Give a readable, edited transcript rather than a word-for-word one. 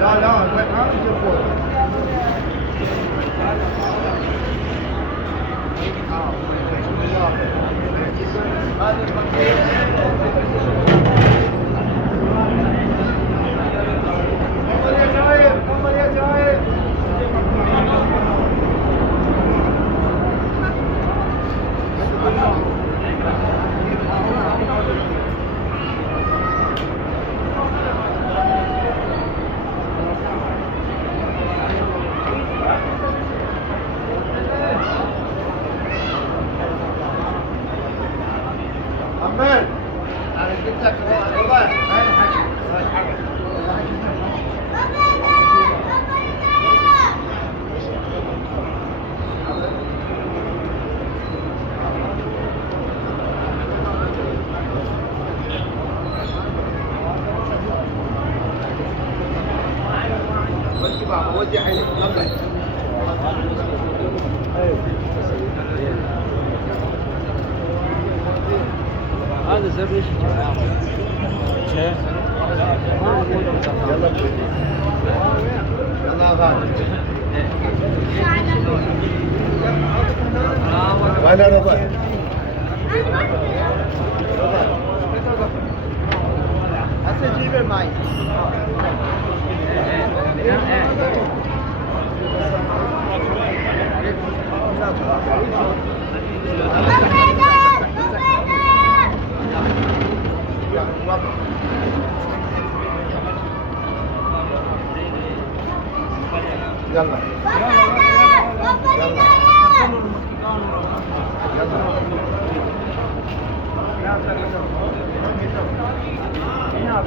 لا لا وين هذا الجفور محمد انا قلت لك ربع ودي حيلك يلا هذا زرش يلا يلا غالي وانا رضا هسه جيب معي يلا يلا